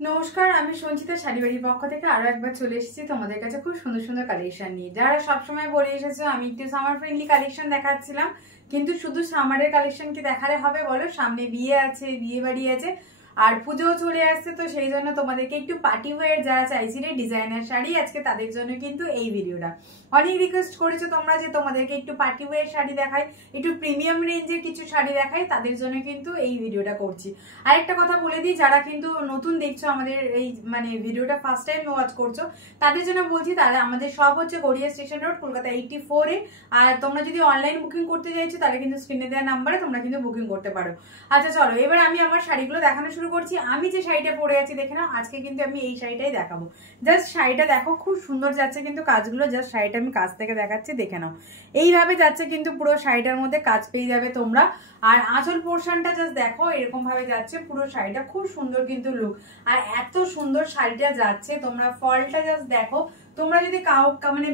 নমস্কার, আমি সঞ্চিতা শাড়িবাড়ির পক্ষ থেকে আরো একবার চলে এসেছি তোমাদের কাছে খুব সুন্দর সুন্দর কালেকশন নিয়ে। যারা সবসময় বলে এসেছো আমি একটু সামার ফ্রেন্ডলি কালেকশন দেখাচ্ছিলাম, কিন্তু শুধু সামারের কালেকশন কি দেখালে হবে বলো? সামনে বিয়ে আছে, বিয়ে বাড়ি আছে, আর পুজোও চলে আসছে, তো সেই জন্য তোমাদেরকে একটু পার্টি ওয়্যার যারা চাইছিলে ডিজাইনার শাড়ি, আজকে তাদের জন্য কিন্তু এই ভিডিওটা। অনেক রিকোয়েস্ট করেছো তোমরা যে তোমাদেরকে একটু পার্টি ওয়্যার শাড়ি দেখাই, একটু প্রিমিয়াম রেঞ্জের কিছু শাড়ি দেখাই, তাদের জন্য কিন্তু এই ভিডিওটা করছি। আরেকটা কথা বলে দিই, যারা কিন্তু নতুন দেখছো আমাদের এই ভিডিওটা ফার্স্ট টাইম ওয়াচ করছো, তাদের জন্য বলছি, তারা আমাদের সব হচ্ছে গড়িয়া স্টেশন রোড, কলকাতা 84-এ। আর তোমরা যদি অনলাইন বুকিং করতে চাইছো তাহলে কিন্তু স্ক্রিনে দেওয়া নাম্বারে তোমরা কিন্তু বুকিং করতে পারো। আচ্ছা চলো, এবার আমি আমার শাড়িগুলো দেখানো শুরু করছি। আমি যে শাড়িটা পরে আছি দেখে নাও, আজকে কিন্তু আমি এই শাড়িটাই দেখাবো। জাস্ট শাড়িটা দেখো, খুব সুন্দর যাচ্ছে কিন্তু কাজগুলো। জাস্ট শাড়িটা আমি কাছ থেকে দেখাচ্ছি, দেখে নাও। এইভাবে যাচ্ছে কিন্তু পুরো শাড়িটার মধ্যে কাজ পেয়ে যাবে তোমরা। আর আঁচল পোর্শনটা জাস্ট দেখো, এরকম ভাবে যাচ্ছে পুরো শাড়িটা, খুব সুন্দর কিন্তু লুক। আর এত সুন্দর শাড়িটা যাচ্ছে, তোমরা ফলটা জাস্ট দেখো। তোমরা যদি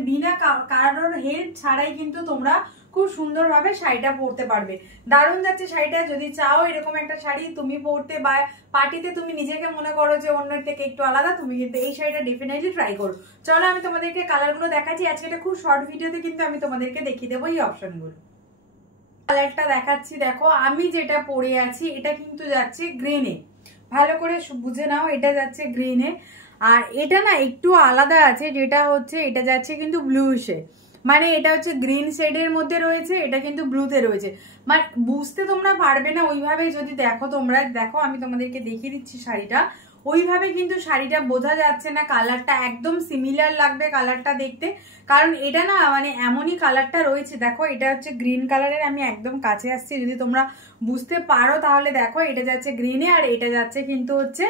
বিনা কারোর হেল্প ছাড়াই কিন্তু তোমরা খুব সুন্দরভাবে শাড়িটা পরতে পারবে। দারুণ যাচ্ছে শাড়িটা। যদি চাও এরকম একটা শাড়ি তুমি পরতে বা পার্টিতে তুমি নিজেকে মনে করো যে অন্যের থেকে একটু আলাদা, তুমি কিন্তু এই শাড়িটা ডেফিনেটলি ট্রাই করো। চলো আমি তোমাদেরকে কালারগুলো দেখাচ্ছি। আজকে এটা খুব শর্ট ভিডিওতে কিন্তু আমি তোমাদেরকে দেখিয়ে দেবো এই অপশনগুলো। কালারটা দেখাচ্ছি, দেখো আমি যেটা পরে আছি এটা কিন্তু যাচ্ছে গ্রিনে। ভালো করে বুঝে নাও, এটা যাচ্ছে গ্রিনে। আর এটা না একটু আলাদা আছে, যেটা হচ্ছে এটা যাচ্ছে কিন্তু ব্লুইশে, মানে এটা হচ্ছে গ্রিন শেডের মধ্যে রয়েছে, এটা কিন্তু ব্লুতে রয়েছে। মানে বুঝতে তোমরা পারবে না ওইভাবে যদি দেখো। তোমরা দেখো, আমি তোমাদেরকে দেখিয়ে দিচ্ছি শাড়িটা। ওইভাবে কিন্তু শাড়িটা বোঝা যাচ্ছে না, কালারটা একদম সিমিলার লাগবে কালারটা দেখতে, কারণ এটা না এমনই কালারটা রয়েছে। দেখো এটা হচ্ছে গ্রিন কালারের, আমি একদম কাছে আসছি, যদি তোমরা বুঝতে পারো তাহলে দেখো, এটা যাচ্ছে গ্রিনে আর এটা যাচ্ছে কিন্তু হচ্ছে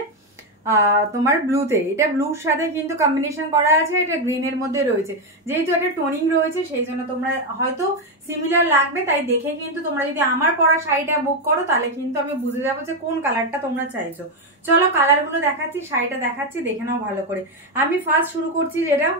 তোমার ব্লুতে। এটা ব্লুর সাথে কিন্তু কম্বিনেশন করা আছে, এটা গ্রিনের মধ্যে রয়েছে। যেহেতু একটা টোনিং রয়েছে সেই জন্য তোমরা হয়তো সিমিলার লাগবে, তাই দেখে কিন্তু তোমরা যদি আমার পরা শাড়িটা বুক করো তাহলে কিন্তু আমি বুঝে যাবো যে কোন কালারটা তোমরা চাইছো। চলো কালারগুলো দেখাচ্ছি, শাড়িটা দেখাচ্ছি, দেখে নাও ভালো করে। আমি ফার্স্ট শুরু করছি, যেটা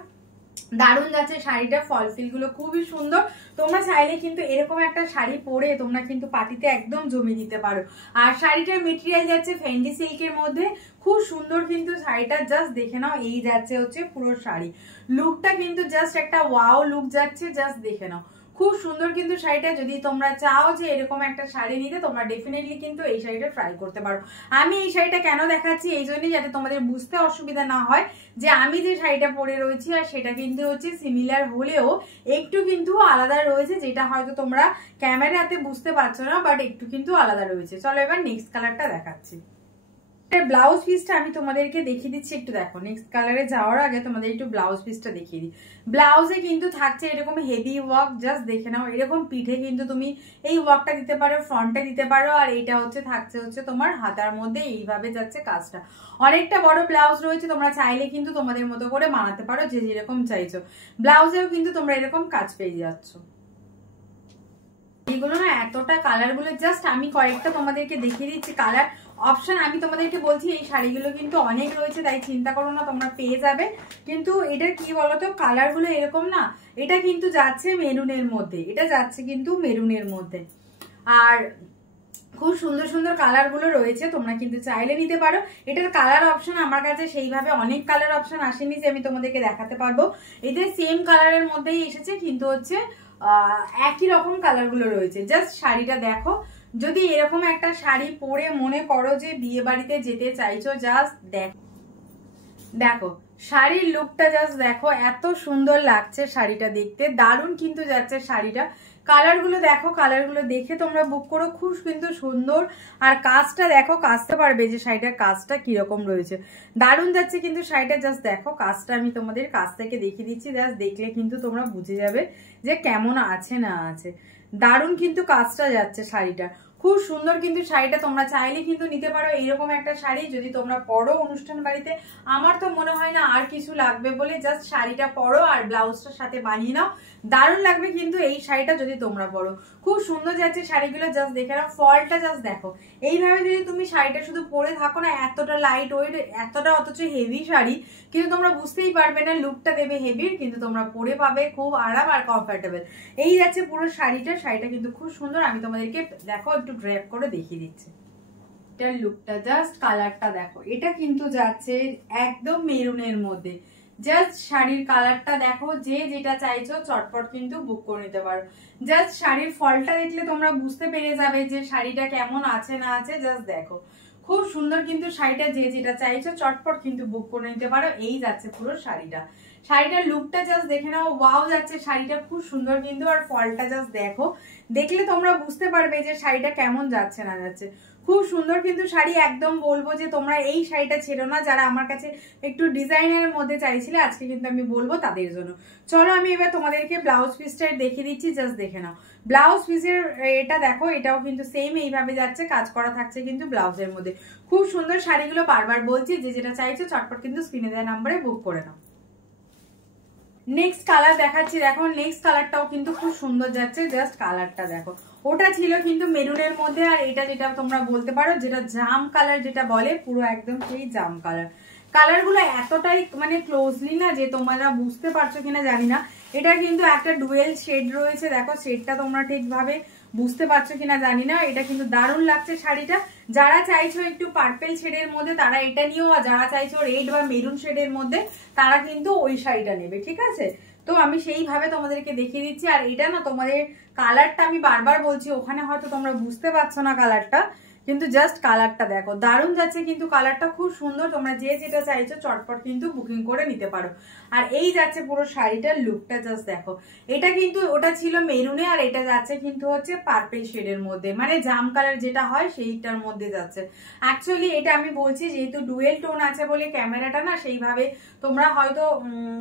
দারুণ যাচ্ছে শাড়িটা, ফল ফিল গুলো খুবই সুন্দর। তোমরা চাইলে কিন্তু এরকম একটা শাড়ি পরে তোমরা কিন্তু পার্টিতে একদম জমিয়ে দিতে পারো। আর শাড়িটার মেটেরিয়াল যাচ্ছে ফেন্ডি সিল্কের মধ্যে, খুব সুন্দর কিন্তু শাড়িটা। জাস্ট দেখে নাও, এই যাচ্ছে হচ্ছে পুরো শাড়ি লুকটা, কিন্তু জাস্ট একটা ওয়াও লুক যাচ্ছে। জাস্ট দেখে নাও, খুব সুন্দর কিন্তু শাড়িটা। যদি তোমরা চাও যে এরকম একটা শাড়ি নিতে, তোমরা ডেফিনেটলি কিন্তু এই শাড়িটা ট্রাই করতে পারো। আমি এই শাড়িটা কেন দেখাচ্ছি, এই জন্যই যাতে তোমাদের বুঝতে অসুবিধা না হয় যে আমি যে শাড়িটা পরে রয়েছি আর সেটা কিন্তু হচ্ছে সিমিলার হলেও একটু কিন্তু আলাদা রয়েছে, যেটা হয়তো তোমরা ক্যামেরাতে বুঝতে পারছো না, বাট একটু কিন্তু আলাদা রয়েছে। চলো এবার নেক্সট কালারটা দেখাচ্ছি। ব্লাউজ পিসটা আমি তোমাদেরকে দেখিয়ে দিচ্ছি, একটু দেখো। নেক্সট কালারে যাওয়ার আগে তোমাদের একটু ব্লাউজ পিসটা দেখিয়ে দিই। ব্লাউজে কিন্তু থাকছে এরকম হেভি ওয়ার্ক, জাস্ট দেখে নাও। এরকম পিঠে কিন্তু তুমি এই ওয়ার্কটা দিতে পারো, ফ্রন্টে দিতে পারো। আর এইটা হচ্ছে থাকছে হচ্ছে তোমার হাতার মধ্যে, এইভাবে যাচ্ছে কাজটা। অনেকটা বড় ব্লাউজ রয়েছে, তোমরা চাইলে কিন্তু তোমাদের মতো করে বানাতে পারো, যে যেরকম চাইছো। ব্লাউজেও কিন্তু তোমরা এরকম কাজ পেয়ে যাচ্ছ। এগুলো না এতটা কালার গুলো, জাস্ট আমি কয়েকটা তোমাদেরকে দেখিয়ে দিচ্ছি কালার অপশন। আমি তোমাদেরকে বলছি এই শাড়িগুলো কিন্তু অনেক রয়েছে, তাই চিন্তা করো না, তোমরা পেয়ে যাবে। কিন্তু এটা কি বলতো, কালার গুলো এরকম না। এটা কিন্তু যাচ্ছে মেরুনের মধ্যে, এটা যাচ্ছে কিন্তু মেরুনের মধ্যে। আর খুব সুন্দর সুন্দর কালার গুলো রয়েছে, তোমরা কিন্তু চাইলে নিতে পারো। এটার কালার অপশন আমার কাছে সেইভাবে অনেক কালার অপশন আসেনি যে আমি তোমাদেরকে দেখাতে পারবো। এদের সেম কালারের মধ্যেই এসেছে, কিন্তু হচ্ছে একই রকম কালার গুলো রয়েছে। জাস্ট শাড়িটা দেখো, যদি এরকম একটা শাড়ি পরে মনে করো যে বিয়ে বাড়িতে যেতে চাইছো, জাস্ট দেখো শাড়ির লুকটা, জাস্ট দেখো এত সুন্দর লাগছে শাড়িটা দেখতে, দারুণ কিন্তু যাচ্ছে শাড়িটা। কালার গুলো দেখো, কালার গুলো দেখে তোমরা বুক করো, খুব কিন্তু সুন্দর। আর কাজটা দেখো, কাজতে পারবে যে শাড়িটার কাজটা কিরকম রয়েছে, দারুণ যাচ্ছে কিন্তু শাড়িটা। জাস্ট দেখো কাজটা, আমি তোমাদের কাছ থেকে দেখিয়ে দিচ্ছি, জাস্ট দেখলে কিন্তু তোমরা বুঝে যাবে যে কেমন আছে না আছে। দারুণ কিন্তু কাজটা যাচ্ছে শাড়িটা, খুব সুন্দর কিন্তু শাড়িটা। তোমরা চাইলে কিন্তু নিতে পারো এইরকম একটা শাড়ি, যদি তোমরা পরো অনুষ্ঠান বাড়িতে। আমার তো মনে হয় না আর কিছু লাগবে বলে, জাস্ট শাড়িটা পরো আর ব্লাউজটার সাথে বানিয়ে নাও, দারুণ লাগবে কিন্তু এই শাড়িটা যদি তোমরা পরো। খুব সুন্দর যাচ্ছে শাড়িগুলো, জাস্ট দেখে নাও। ফলটা জাস্ট দেখো, এইভাবে যদি তুমি শাড়িটা শুধু পরে থাকো না, এতটা লাইট ওয়েট, এতটা অথচ হেভি শাড়ি, কিন্তু তোমরা বুঝতেই পারবে না, লুকটা দেবে হেভির, কিন্তু তোমরা পরে পাবে খুব আরাম আর কমফোর্টেবল। এই যাচ্ছে পুরো শাড়িটা। শাড়িটা কিন্তু খুব সুন্দর, আমি তোমাদেরকে দেখো একটু ড্র্যাপ করে দেখিয়ে দিচ্ছি। শাড়িটার লুকটা, জাস্ট কালারটা দেখো, এটা কিন্তু যাচ্ছে একদম মেরুনের মধ্যে। জাস্ট শাড়ির কালারটা দেখো, যে যেটা চাইছো চটপট কিন্তু বুক করে নিতে পারো। জাস্ট শাড়ির ফলটা দেখলে তোমরা বুঝতে পেরে যাবে যে শাড়িটা কেমন আছে না আছে। জাস্ট দেখো, খুব সুন্দর কিন্তু শাড়িটা, যে যেটা চাইছো চটপট কিন্তু বুক করে নিতে পারো। এই যাচ্ছে পুরো শাড়িটা। শাড়িটার লুকটা জাস্ট দেখে নাও, ওয়াও যাচ্ছে শাড়িটা, খুব সুন্দর কিন্তু। আর ফলটা জাস্ট দেখো, দেখলে তোমরা বুঝতে পারবে যে শাড়িটা কেমন যাচ্ছে না যাচ্ছে। খুব সুন্দর কিন্তু শাড়ি, একদম বলবো যে তোমরা এই শাড়িটা ছেড়ো না। যারা আমার কাছে একটু ডিজাইনের মধ্যে চাইছিলে, আজকে কিন্তু আমি বলবো তাদের জন্য। চলো আমি এবার তোমাদেরকে ব্লাউজ পিসটা দেখিয়ে দিচ্ছি, জাস্ট দেখে নাও। ব্লাউজ পিসের এটা দেখো, এটাও কিন্তু সেম এইভাবে যাচ্ছে, কাজ করা থাকছে কিন্তু ব্লাউজের মধ্যে। খুব সুন্দর শাড়িগুলো, বারবার বলছি যে যেটা চাইছো চটপট কিন্তু স্ক্রিনে দেওয়া নাম্বারে বুক করে নাও। নেক্সট কালার দেখাচ্ছি, দেখো নেক্সট কালারটাও কিন্তু খুব সুন্দর যাচ্ছে। জাস্ট কালারটা দেখো, ওটা ছিল কিন্তু মেরুনের মধ্যে, আর এটা যেটা তোমরা বলতে পারো যেটা জাম কালার যেটা বলে, পুরো একদম সেই জাম কালার। কালারগুলো এতটাই মানে ক্লোজলি না যে তোমরা বুঝতে পারছো কিনা জানি না। এটা কিন্তু একটা ডুয়েল শেড রয়েছে, দেখো শেডটা তোমরা ঠিকভাবে বুঝতে পারছো কিনা জানি না। এটা কিন্তু দারুণ লাগছে শাড়িটা। যারা চাইছো একটু পার্পেল শেডের মধ্যে তারা এটা নিও, আর যারা চাইছো রেড বা মেরুন শেডের মধ্যে তারা কিন্তু ওই শাড়িটা নেবে, ঠিক আছে? তো আমি সেইভাবে তোমাদেরকে দেখিয়ে দিচ্ছি। আর এটা না তোমাদের কালারটা আমি বারবার বলছি, ওখানে হয়তো তোমরা বুঝতে পারছো না কালারটা, কিন্তু জাস্ট কালারটা দেখো, দারুণ যাচ্ছে কিন্তু কালারটা, খুব সুন্দর। তোমরা যে যেটা চাইছো চটপট কিন্তু বুকিং করে নিতে পারো। আর এই যাচ্ছে পুরো শাড়িটার লুকটা, জাস্ট দেখো। এটা কিন্তু ওটা ছিল মেরুনে, আর এটা যাচ্ছে কিন্তু হচ্ছে পার্পল শেডের মধ্যে, মানে জাম কালার যেটা হয় সেইটার মধ্যে যাচ্ছে। অ্যাকচুয়ালি এটা আমি বলছি যেহেতু ডুয়েল টোন আছে বলে ক্যামেরাটা না সেইভাবে তোমরা হয়তো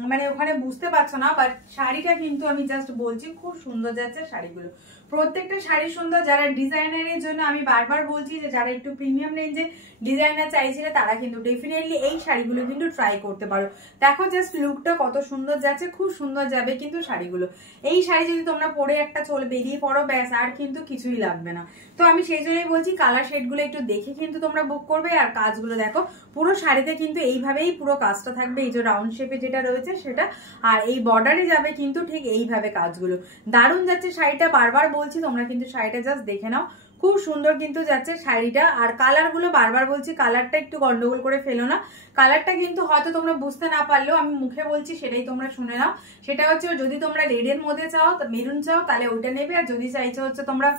মানে ওখানে বুঝতে পারছো না, বাট শাড়িটা কিন্তু আমি জাস্ট বলছি খুব সুন্দর যাচ্ছে শাড়িগুলো। প্রত্যেকটা শাড়ি সুন্দর। যারা ডিজাইনারের জন্য আমি বারবার বলছি যে যারা একটু প্রিমিয়াম রেঞ্জে ডিজাইনার চাইছিলে তারা কিন্তু ডেফিনেটলি এই শাড়িগুলো কিন্তু ট্রাই করতে পারো। দেখো জাস্ট লুকটা কত সুন্দর যাচ্ছে, খুব সুন্দর যাবে কিন্তু শাড়িগুলো। এই শাড়ি যদি তোমরা পরে একটা চলে বেরিয়ে পড়ো, ব্যাস আর কিন্তু কিছুই লাগবে না। তো আমি সেই জন্যই বলছি কালার শেডগুলো একটু দেখে কিন্তু তোমরা বুক করবে। আর কাজগুলো দেখো, পুরো শাড়িতে কিন্তু এইভাবেই পুরো কাজটা থাকবে, এই যে রাউন্ড শেপে যেটা রয়েছে সেটা। আর এই বর্ডারে যাবে কিন্তু ঠিক এইভাবে কাজগুলো। দারুণ যাচ্ছে শাড়িটা, বারবার বলছি তোমরা কিন্তু শাড়িটা জাস্ট দেখে নাও, খুব সুন্দর কিন্তু যাচ্ছে শাড়িটা। আর কালার গুলো বারবার বলছি কালারটা একটু গন্ডগোল করে ফেলো না। কালারটা কিন্তু হয়তো তোমরা বুঝতে না পারলেও আমি মুখে বলছি সেটাই তোমরা শুনে নাও। সেটা হচ্ছে যদি তোমরা রেডের মধ্যে চাও, মেরুন চাও, তাহলে ওইটা নেবে। আর যদি চাইছো হচ্ছে তোমরা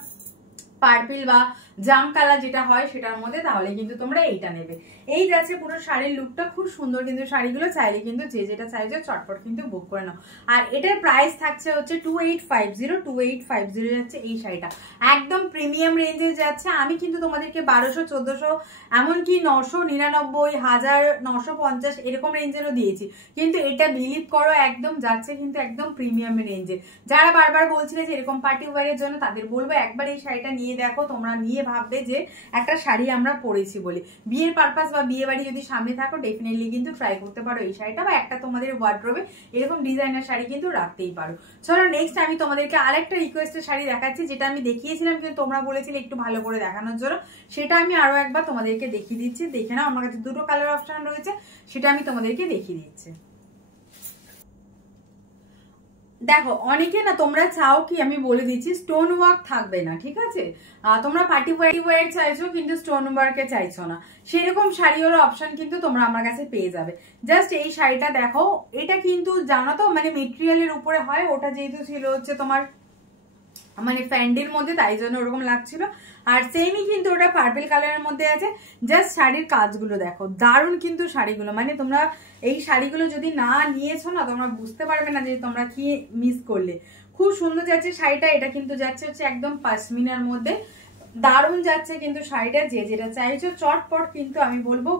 পার্পল বা জাম কালার যেটা হয় সেটার মধ্যে, তাহলে কিন্তু তোমরা এইটা নেবে। এই যাচ্ছে পুরো শাড়ির লুকটা, খুব সুন্দর কিন্তু শাড়িগুলো। চাইলে কিন্তু যে যেটা চাইছো চটপট কিন্তু বুক করে নাও। আর এটার প্রাইস থাকছে হচ্ছে 2850 যাচ্ছে এই শাড়িটা, একদম প্রিমিয়াম রেঞ্জে যাচ্ছে। আমি কিন্তু তোমাদেরকে 1200, 1400, এমনকি 999, 1000, 950 এরকম রেঞ্জেরও দিয়েছি, কিন্তু এটা বিলিভ করো একদম যাচ্ছে কিন্তু একদম প্রিমিয়াম রেঞ্জে। যারা বারবার বলছিলে যে এরকম পার্টি ওয়ারের জন্য, তাদের বলবো একবার এই শাড়িটা নিয়ে দেখো। তোমরা নিয়ে ভাববে যে একটা শাড়ি আমরা পরেছি বলে। বিয়ের পারপাস বা বিয়ে বাড়ি যদি সামনে থাকো, ডেফিনেটলি কিন্তু ট্রাই করতে পারো এই শাড়িটা, বা একটা তোমাদের ওয়ার্ড্রোবে এরকম ডিজাইনার শাড়ি কিন্তু রাখতেই পারো। চলো নেক্সট আমি তোমাদেরকে আরেকটা রিকোয়েস্টের শাড়ি দেখাচ্ছি, যেটা আমি দেখিয়েছিলাম কিন্তু তোমরা বলেছিলে একটু ভালো করে দেখানোর জন্য। সেটা আমি আরো একবার তোমাদেরকে দেখিয়ে দিচ্ছি, দেখে নাও। আমার কাছে দুটো কালার অপশন রয়েছে, সেটা আমি তোমাদেরকে দেখিয়ে দিচ্ছি। দেখো অনেকে না তোমরা চাও কি, আমি বলে দিচ্ছি, স্টোন ওয়ার্ক থাকবে না, ঠিক আছে? তোমরা পার্টি ওয়্যার চাইছো কিন্তু স্টোন ওয়ার্কে চাইছো না, সেরকম শাড়ির অপশন কিন্তু তোমরা আমার কাছে পেয়ে যাবে। জাস্ট এই শাড়িটা দেখো, এটা কিন্তু জানো তো মানে মেটেরিয়ালের উপরে হয়, ওটা যেহেতু ছিল হচ্ছে তোমার মানে ফ্যান্ডির মধ্যে, তাই জন্য ওরকম লাগছিল। আর সেমই কিন্তু ওটা পার্পল কালারের মধ্যে আছে। জাস্ট শাড়ির কাজগুলো দেখো, দারুণ কিন্তু শাড়িগুলো। মানে তোমরা এই শাড়িগুলো যদি না নিয়েছো না, তোমরা বুঝতে পারবে না যে তোমরা কি মিস করলে। খুব সুন্দর যাচ্ছে শাড়িটা। এটা কিন্তু যাচ্ছে হচ্ছে একদম পশমিনার মধ্যে, দারুণ যাচ্ছে কিন্তু শাড়িটা। যে যেটা চাইছো চটপট কিন্তু আমি বলবো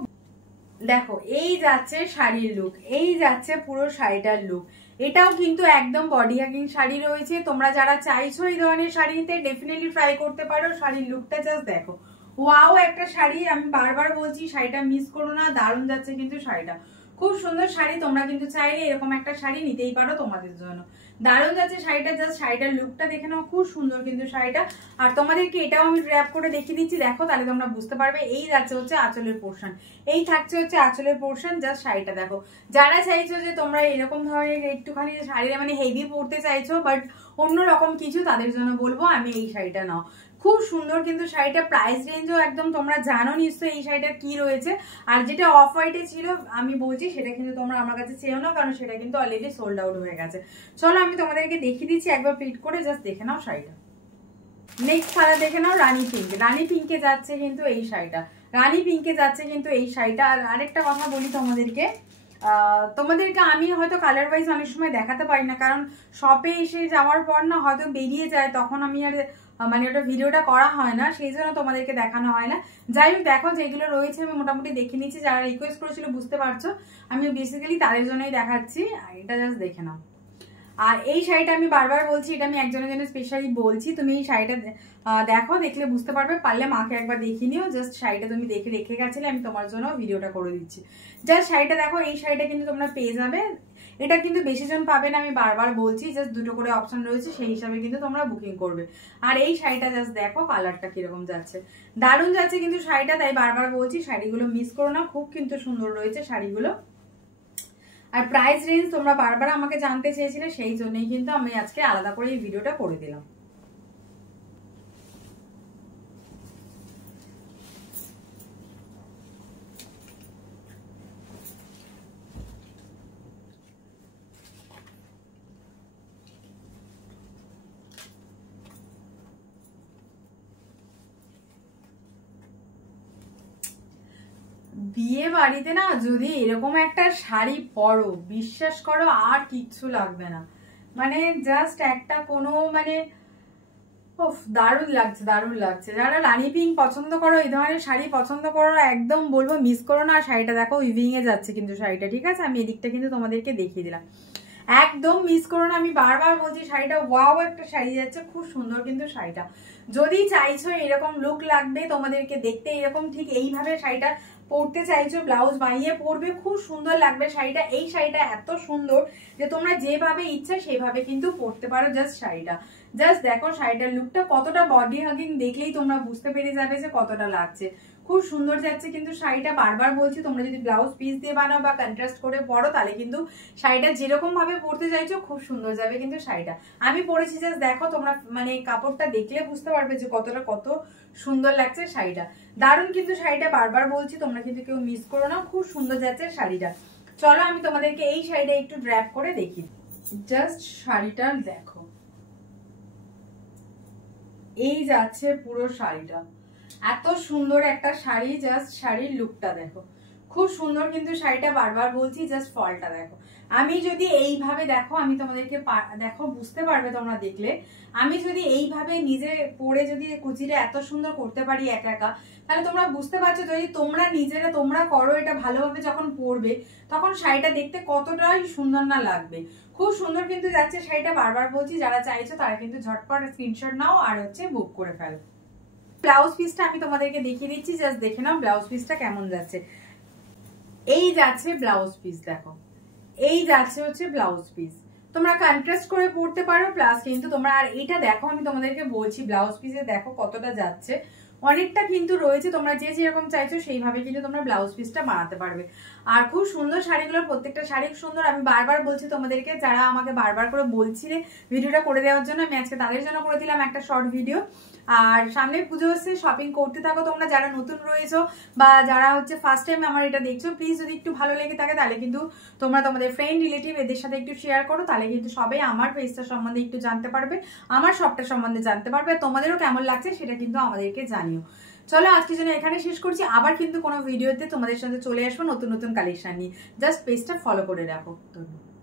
দেখো। এই যাচ্ছে শাড়ির লুক, এই যাচ্ছে পুরো শাড়িটার লুক। এটাও কিন্তু একদম বডি হাগিং শাড়ি রয়েছে। তোমরা যারা চাইছো এই ধরনের শাড়ি নিতে, ডেফিনেটলি ট্রাই করতে পারো। শাড়ির লুকটা জাস্ট দেখো, ওয়াও একটা শাড়ি। আমি বারবার বলছি শাড়িটা মিস করো না, দারুণ যাচ্ছে কিন্তু শাড়িটা। খুব সুন্দর শাড়ি, তোমরা কিন্তু চাইলে এরকম একটা শাড়ি নিতেই পারো তোমাদের জন্য। দারুণ যাচ্ছে শাড়িটা, জাস্ট শাড়িটার লুকটা দেখে নাও, খুব সুন্দর কিন্তু শাড়িটা। আর তোমাদেরকে এটাও আমি র্যাপ করে দেখিয়ে দিচ্ছি, দেখো তাহলে তোমরা বুঝতে পারবে। এই যাচ্ছে হচ্ছে আঁচলের পোর্শন, এই থাকছে হচ্ছে আঁচলের পোর্শন। জাস্ট শাড়িটা দেখো। যারা চাইছো যে তোমরা এরকম ধরনের একটুখানি শাড়িটা মানে হেভি পরতে চাইছো বাট অন্যরকম কিছু, তাদের জন্য বলবো আমি এই শাড়িটা নাও। খুব সুন্দর কিন্তু শাড়িটা, প্রাইস রেঞ্জও একদম তোমরা জানো নিশ্চয়ই এই শাড়িটার কি রয়েছে। আর যেটা অফ হোয়াইটে ছিল আমি বলছি সেটা কিন্তু তোমরা আমার কাছে চেয়েও না, কারণ সেটা কিন্তু অলরেডি সোল্ড আউট হয়ে গেছে। চলো আমি তোমাদেরকে দেখিয়ে দিচ্ছি একবার প্রিন্ট করে, জাস্ট দেখে নাও শাড়িটা। নেক্সট কালার দেখে নাও রানী পিঙ্ক। রানী পিঙ্কে যাচ্ছে কিন্তু এই শাড়িটা, রানী পিঙ্কে যাচ্ছে কিন্তু এই শাড়িটা। আর আরেকটা কথা বলি তোমাদেরকে আমি হয়তো কালার ওয়াইজ অনেক সময় দেখাতে পারি না, কারণ শপে এসে যাওয়ার পর না হয়তো বেরিয়ে যায়, তখন আমি আর মানে ওটা ভিডিওটা করা হয় না, সেই জন্য তোমাদেরকে দেখানো হয় না। যাই হোক দেখো যেগুলো রয়েছে আমি মোটামুটি দেখে নিচ্ছি, যারা রিকোয়েস্ট করেছিল বুঝতে পারছো আমি বেসিক্যালি তাদের জন্যই দেখাচ্ছি। এটা জাস্ট দেখে নাও। আর এই শাড়িটা আমি বারবার বলছি, এটা আমি একজনের জন্য স্পেশালি বলছি, তুমি এই শাড়িটা দেখো, দেখলে বুঝতে পারবে, পারলে মাকে একবার দেখিয়ে নিও। জাস্ট শাড়িটা তুমি দেখে রেখে গেছিলে, আমি তোমার জন্য ভিডিওটা করে দিচ্ছি। জাস্ট শাড়িটা দেখো, এই শাড়িটা কিন্তু তোমরা পেয়ে যাবে। এটা কিন্তু বেশি জন পাবে না, আমি বারবার বলছি, জাস্ট দুটো করে অপশন রয়েছে, সেই হিসাবে কিন্তু তোমরা বুকিং করবে। আর এই শাড়িটা জাস্ট দেখো কালারটা কিরকম যাচ্ছে, দারুণ যাচ্ছে কিন্তু শাড়িটা, তাই বারবার বলছি শাড়িগুলো মিস করো না, খুব কিন্তু সুন্দর রয়েছে শাড়িগুলো। আর প্রাইস রেঞ্জ তোমরা বারবার আমাকে জানতে চেয়েছিলে, সেই জন্যই কিন্তু আমি আজকে আলাদা করে এই ভিডিওটা করে দিলাম। বিয়ে বাড়িতে না যদি এরকম একটা শাড়ি পরো, বিশ্বাস করো আর কিচ্ছু লাগবে না, মানে জাস্ট একটা কোনো মানে দারুণ লাগছে, দারুণ লাগছে। যারা রানী পিঙ্ক পছন্দ করো, এই ধরনের শাড়ি পছন্দ করো, একদম বলবো মিস করো না। শাড়িটা দেখো উইভিং এ যাচ্ছে কিন্তু শাড়িটা, ঠিক আছে, আমি এদিকটা কিন্তু তোমাদেরকে দেখিয়ে দিলাম, একদম মিস করো না। আমি বারবার বলছি শাড়িটা ওয়াও একটা শাড়ি যাচ্ছে, খুব সুন্দর কিন্তু শাড়িটা। যদি চাইছো এরকম লুক লাগবে তোমাদেরকে দেখতে, এরকম ঠিক এইভাবে শাড়িটা পরতে চাইছো, ব্লাউজ বানিয়ে পরবে, খুব সুন্দর লাগবে শাড়িটা। এই শাড়িটা এত সুন্দর যে তোমরা যেভাবে ইচ্ছা সেভাবে কিন্তু পরতে পারো। জাস্ট শাড়িটা জাস্ট দেখো, শাড়িটার লুকটা কতটা বডি হাগিং, দেখলেই তোমরা বুঝতে পেরে যাবে যে কতটা লাগছে, খুব সুন্দর যাচ্ছে কিন্তু শাড়িটা। বারবার বলছি তোমরা যদি ব্লাউজ পিস দিয়ে বানাও বা কন্ট্রাস্ট করে পরো, তাহলে কিন্তু শাড়িটা যেরকম ভাবে পরতে চাইছো খুব সুন্দর যাবে কিন্তু শাড়িটা। আমি পরেছি, জাস্ট দেখো তোমরা, মানে কাপড়টা দেখলে বুঝতে পারবে যে কত সুন্দর লাগছে শাড়িটা, দারুণ কিন্তু শাড়িটা। বারবার বলছি তোমরা কিন্তু কেউ মিস করো না, খুব সুন্দর যাচ্ছে শাড়িটা। চলো আমি তোমাদেরকে এই শাড়িটা একটু ড্র্যাপ করে দেখি, জাস্ট শাড়িটা দেখো, এই যাচ্ছে পুরো শাড়িটা, এত সুন্দর একটা শাড়ি। জাস্ট শাড়ির লুকটা দেখো, খুব সুন্দর কিন্তু শাড়িটা। বারবার বলছি জাস্ট ফলটা দেখো, আমি যদি এইভাবে দেখো, আমি তোমাদেরকে দেখো বুঝতে পারবে তোমরা দেখলে, আমি যদি এইভাবে নিজে পরে যদি কুচিটা এত সুন্দর করতে পারি একা একা, তাহলে তোমরা বুঝতে পারছো যদি তোমরা নিজেরা তোমরা করো এটা ভালোভাবে, যখন পরবে তখন শাড়িটা দেখতে কতটাই সুন্দর না লাগবে। খুব সুন্দর কিন্তু যাচ্ছে শাড়িটা। বারবার বলছি যারা চাইছো তারা কিন্তু ঝটপট স্ক্রিনশট নাও আর বুক করে ফেলো। ব্লাউজ পিসটা আমি তোমাদেরকে দেখিয়ে দিচ্ছি, জাস্ট দেখে নাও ব্লাউজ পিসটা কেমন যাচ্ছে। এই যাচ্ছে ব্লাউজ পিস, দেখো এই যাচ্ছে হচ্ছে ব্লাউজ পিস, তোমরা কন্ট্রাস্ট করে পরতে পারো, প্লাস কিন্তু তোমরা আর এটা দেখো, আমি তোমাদেরকে বলছি ব্লাউজ পিসে দেখো কতটা যাচ্ছে, অনেকটা কিন্তু রয়েছে, তোমরা যে যেরকম চাইছো সেইভাবে কিন্তু তোমরা ব্লাউজ পিসটা বানাতে পারবে। আর খুব সুন্দর শাড়িগুলোর প্রত্যেকটা শাড়ি সুন্দর। আমি বারবার বলছি তোমাদেরকে, যারা আমাকে বারবার করে বলছিলে ভিডিওটা করে দেওয়ার জন্য, আমি আজকে তাদের জন্য করে দিলাম একটা শর্ট ভিডিও। আর সামনে পুজো হচ্ছে, শপিং করতে থাকো তোমরা, যারা নতুন রয়েছো বা যারা হচ্ছে ফার্স্ট টাইম আমার এটা দেখছো, প্লিজ যদি একটু ভালো লেগে থাকে তাহলে কিন্তু তোমরা তোমাদের ফ্রেন্ড রিলেটিভ এদের সাথে একটু শেয়ার করো, তাহলে কিন্তু সবাই আমার পেজটা সম্বন্ধে একটু জানতে পারবে, আমার শপটা সম্বন্ধে জানতে পারবে। তোমাদেরও কেমন লাগছে সেটা কিন্তু আমাদেরকে জানিও। চলো আজকের জন্য এখানে শেষ করছি, আবার কিন্তু কোনো ভিডিওতে তোমাদের সাথে চলে আসবো নতুন নতুন কালেকশন নিয়ে। জাস্ট পেজটা ফলো করে রাখো। ধন্যবাদ।